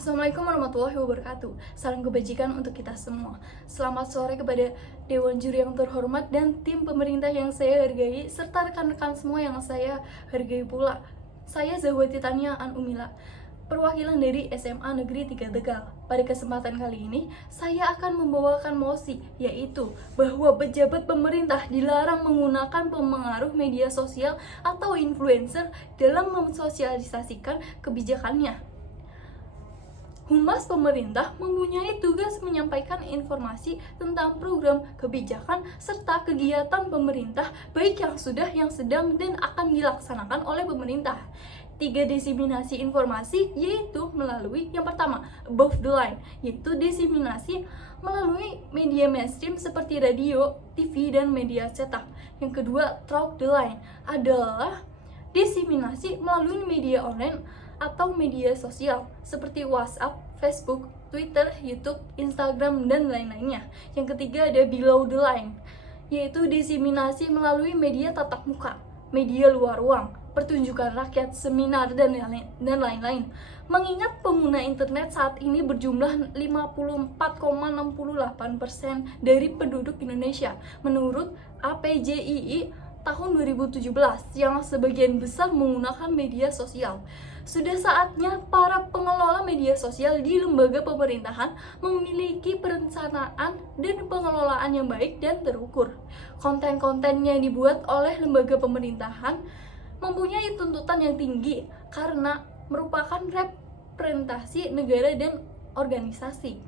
Assalamualaikum warahmatullahi wabarakatuh. Salam kebajikan untuk kita semua. Selamat sore kepada Dewan Juri yang terhormat dan tim pemerintah yang saya hargai, serta rekan-rekan semua yang saya hargai pula. Saya Zahwati Tania An Umila, perwakilan dari SMA Negeri 3 Tegal. Pada kesempatan kali ini, saya akan membawakan mosi, yaitu bahwa pejabat pemerintah dilarang menggunakan pengaruh media sosial atau influencer dalam mensosialisasikan kebijakannya. Humas pemerintah mempunyai tugas menyampaikan informasi tentang program, kebijakan, serta kegiatan pemerintah, baik yang sudah, yang sedang, dan akan dilaksanakan oleh pemerintah. 3 diseminasi informasi yaitu melalui yang pertama, above the line, yaitu diseminasi melalui media mainstream seperti radio, TV, dan media cetak. Yang kedua, through the line adalah diseminasi melalui media online atau media sosial seperti WhatsApp, Facebook, Twitter, YouTube, Instagram, dan lain-lainnya. Yang ketiga ada below the line, yaitu diseminasi melalui media tatap muka, media luar ruang, pertunjukan rakyat, seminar, dan lain-lain. Mengingat pengguna internet saat ini berjumlah 54,68% dari penduduk Indonesia menurut APJII tahun 2017 yang sebagian besar menggunakan media sosial. Sudah saatnya para pengelola media sosial di lembaga pemerintahan memiliki perencanaan dan pengelolaan yang baik dan terukur. Konten-konten yang dibuat oleh lembaga pemerintahan mempunyai tuntutan yang tinggi karena merupakan representasi negara dan organisasi.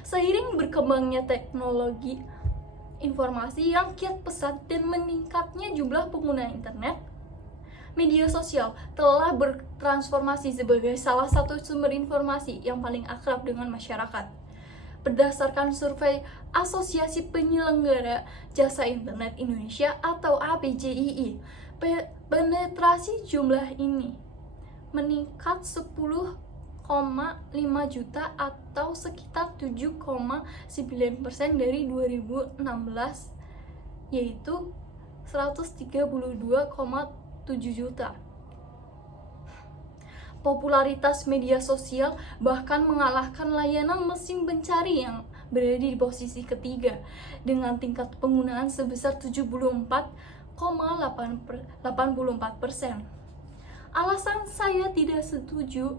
Seiring berkembangnya teknologi informasi yang kiat pesat dan meningkatnya jumlah pengguna internet, media sosial telah bertransformasi sebagai salah satu sumber informasi yang paling akrab dengan masyarakat. Berdasarkan survei Asosiasi Penyelenggara Jasa Internet Indonesia atau APJII, penetrasi jumlah ini meningkat 10,5 juta atau sekitar 7,9% dari 2016, yaitu 132,7 juta. Popularitas media sosial bahkan mengalahkan layanan mesin pencari yang berada di posisi ketiga dengan tingkat penggunaan sebesar 74,84%. Alasan saya tidak setuju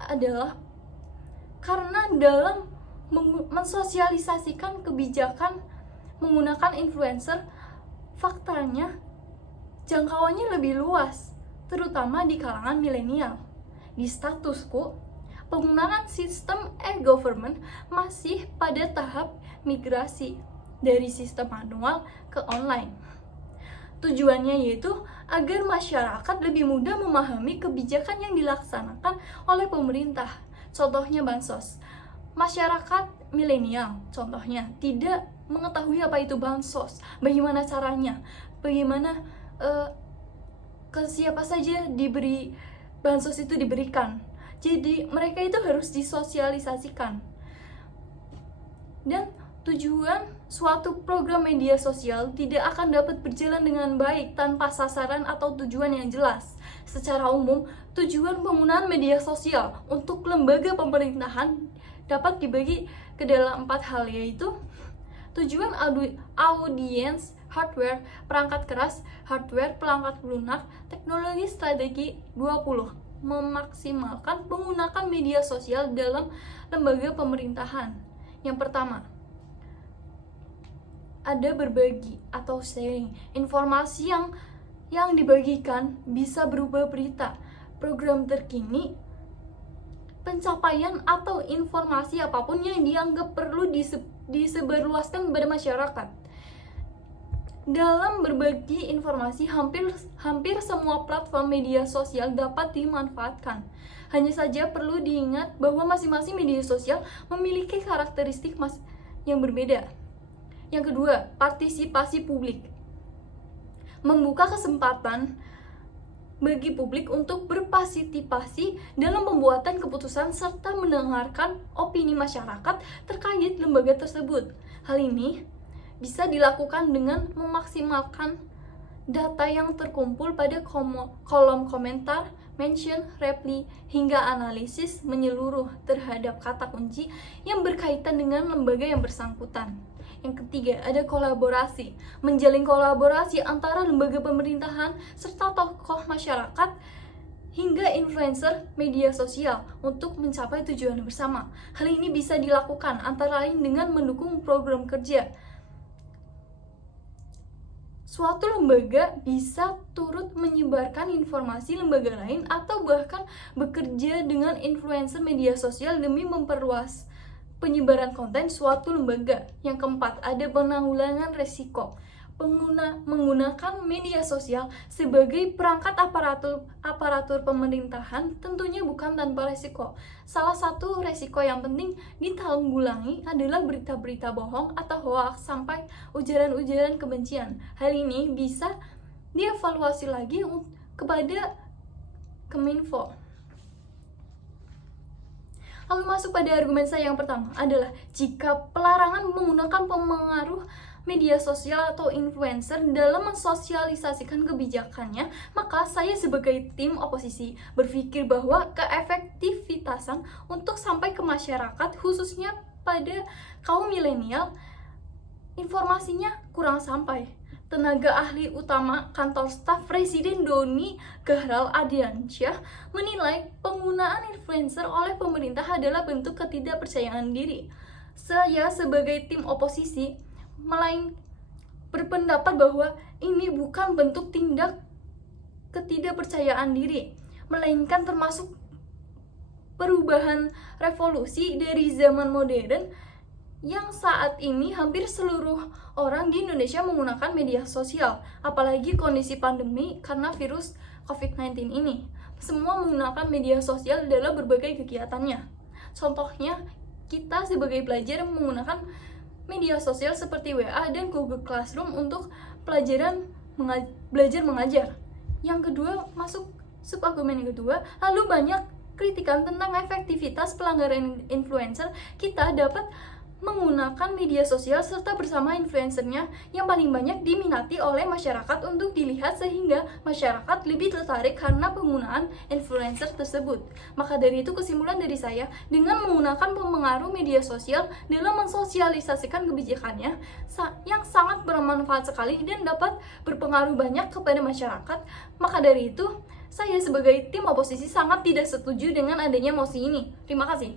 adalah karena dalam mensosialisasikan kebijakan menggunakan influencer, faktanya jangkauannya lebih luas, terutama di kalangan milenial. Di statusku, penggunaan sistem e-government masih pada tahap migrasi dari sistem manual ke online. Tujuannya yaitu agar masyarakat lebih mudah memahami kebijakan yang dilaksanakan oleh pemerintah. Contohnya bansos. Masyarakat milenial, contohnya, tidak mengetahui apa itu bansos, bagaimana caranya, bagaimana ke siapa saja diberi bansos itu diberikan. Jadi mereka itu harus disosialisasikan. Dan tujuan suatu program media sosial tidak akan dapat berjalan dengan baik tanpa sasaran atau tujuan yang jelas. Secara umum, tujuan penggunaan media sosial untuk lembaga pemerintahan dapat dibagi ke dalam 4 hal, yaitu tujuan audiens, hardware, perangkat keras, hardware, perangkat lunak, teknologi strategi. 20. Memaksimalkan penggunaan media sosial dalam lembaga pemerintahan. Yang pertama, ada berbagi atau sharing. Informasi yang dibagikan bisa berupa berita, program terkini, pencapaian atau informasi apapun yang dianggap perlu disebarluaskan kepada masyarakat. Dalam berbagi informasi, hampir semua platform media sosial dapat dimanfaatkan. Hanya saja perlu diingat bahwa masing-masing media sosial memiliki karakteristik yang berbeda. Yang kedua, partisipasi publik. Membuka kesempatan bagi publik untuk berpartisipasi dalam pembuatan keputusan serta mendengarkan opini masyarakat terkait lembaga tersebut. Hal ini bisa dilakukan dengan memaksimalkan data yang terkumpul pada kolom komentar mention, reply, hingga analisis menyeluruh terhadap kata kunci yang berkaitan dengan lembaga yang bersangkutan. Yang ketiga, ada kolaborasi. Menjalin kolaborasi antara lembaga pemerintahan serta tokoh masyarakat hingga influencer media sosial untuk mencapai tujuan bersama. Hal ini bisa dilakukan antara lain dengan mendukung program kerja. Suatu lembaga bisa turut menyebarkan informasi lembaga lain atau bahkan bekerja dengan influencer media sosial demi memperluas penyebaran konten suatu lembaga. Yang keempat, ada penanggulangan resiko. Menggunakan media sosial sebagai perangkat aparatur pemerintahan tentunya bukan tanpa resiko. Salah satu resiko yang penting ditanggulangi adalah berita-berita bohong atau hoaks sampai ujaran-ujaran kebencian. Hal ini bisa dievaluasi lagi kepada Kominfo. Lalu masuk pada argumen saya yang pertama adalah jika pelarangan menggunakan pengaruh media sosial atau influencer dalam mensosialisasikan kebijakannya, maka saya sebagai tim oposisi berpikir bahwa keefektivitasan untuk sampai ke masyarakat, khususnya pada kaum milenial, informasinya kurang sampai. Tenaga ahli utama kantor staf Presiden Doni Gahral Ardiansyah menilai penggunaan influencer oleh pemerintah adalah bentuk ketidakpercayaan diri. Saya sebagai tim oposisi berpendapat bahwa ini bukan bentuk tindak ketidakpercayaan diri, melainkan termasuk perubahan revolusi dari zaman modern yang saat ini hampir seluruh orang di Indonesia menggunakan media sosial, apalagi kondisi pandemi karena virus COVID-19 ini. Semua menggunakan media sosial dalam berbagai kegiatannya. Contohnya, kita sebagai pelajar menggunakan media sosial seperti WA dan Google Classroom untuk pelajaran belajar mengajar. Yang kedua, masuk subargumen yang kedua, lalu banyak kritikan tentang efektivitas pelanggaran influencer. Kita dapat menggunakan media sosial serta bersama influencernya yang paling banyak diminati oleh masyarakat untuk dilihat sehingga masyarakat lebih tertarik karena penggunaan influencer tersebut. Maka dari itu kesimpulan dari saya, dengan menggunakan pengaruh media sosial dalam mensosialisasikan kebijakannya yang sangat bermanfaat sekali dan dapat berpengaruh banyak kepada masyarakat, maka dari itu saya sebagai tim oposisi sangat tidak setuju dengan adanya mosi ini. Terima kasih.